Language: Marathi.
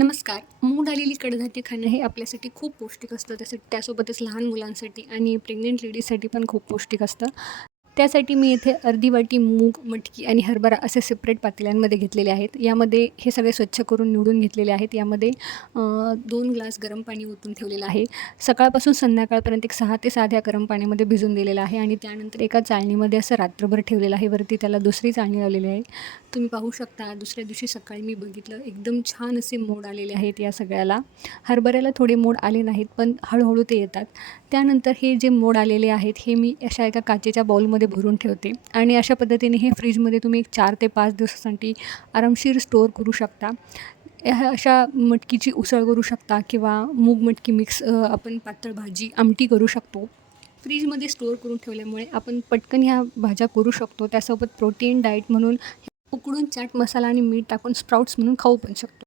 नमस्कार. मूड आलेली कडधान्य खाणं हे आपल्यासाठी खूप पौष्टिक असतं. त्यासाठी त्यासोबतच लहान मुलांसाठी आणि प्रेग्नेंट लेडीजसाठी पण खूप पौष्टिक असतं. त्यासाठी मी इथे अर्धी वाटी मूग मटकी आणि हरभरा असे सेपरेट पातेल्यांमध्ये घेतलेले आहेत. यामध्ये हे सगळे स्वच्छ करून निवडून घेतलेले आहेत. यामध्ये दोन ग्लास गरम पाणी ओतून ठेवलेलं आहे. सकाळपासून संध्याकाळपर्यंत एक सहा ते सात या गरम पाण्यामध्ये भिजून दिलेलं आहे आणि त्यानंतर एका चाळणीमध्ये असं रात्रभर ठेवलेलं आहे. वरती त्याला दुसरी चाळणी लावलेली आहे. तुम्ही पाहू शकता दुसऱ्या दिवशी सकाळी मी बघितलं एकदम छान असे मोड आलेले आहेत या सगळ्याला. हरभऱ्याला थोडे मोड आले नाहीत पण हळूहळू ते येतात. त्यानंतर हे जे मोड आलेले आहेत हे मी अशा एका काचेच्या बाउलमध्ये भरून ठेवते. आणि अशा पद्धतीने हे फ्रीजमध्ये तुम्ही एक चार ते पाच दिवसासाठी आरामशीर स्टोअर करू शकता. अशा मटकीची उसळ करू शकता किंवा मूग मटकी मिक्स आपण पातळ भाजी आमटी करू शकतो. फ्रीजमध्ये स्टोअर करून ठेवल्यामुळे आपण पटकन ह्या भाज्या करू शकतो. त्यासोबत प्रोटीन डाएट म्हणून उकडून चाट मसाला आणि मीठ टाकून स्प्राउट्स म्हणून खाऊ पण शकतो.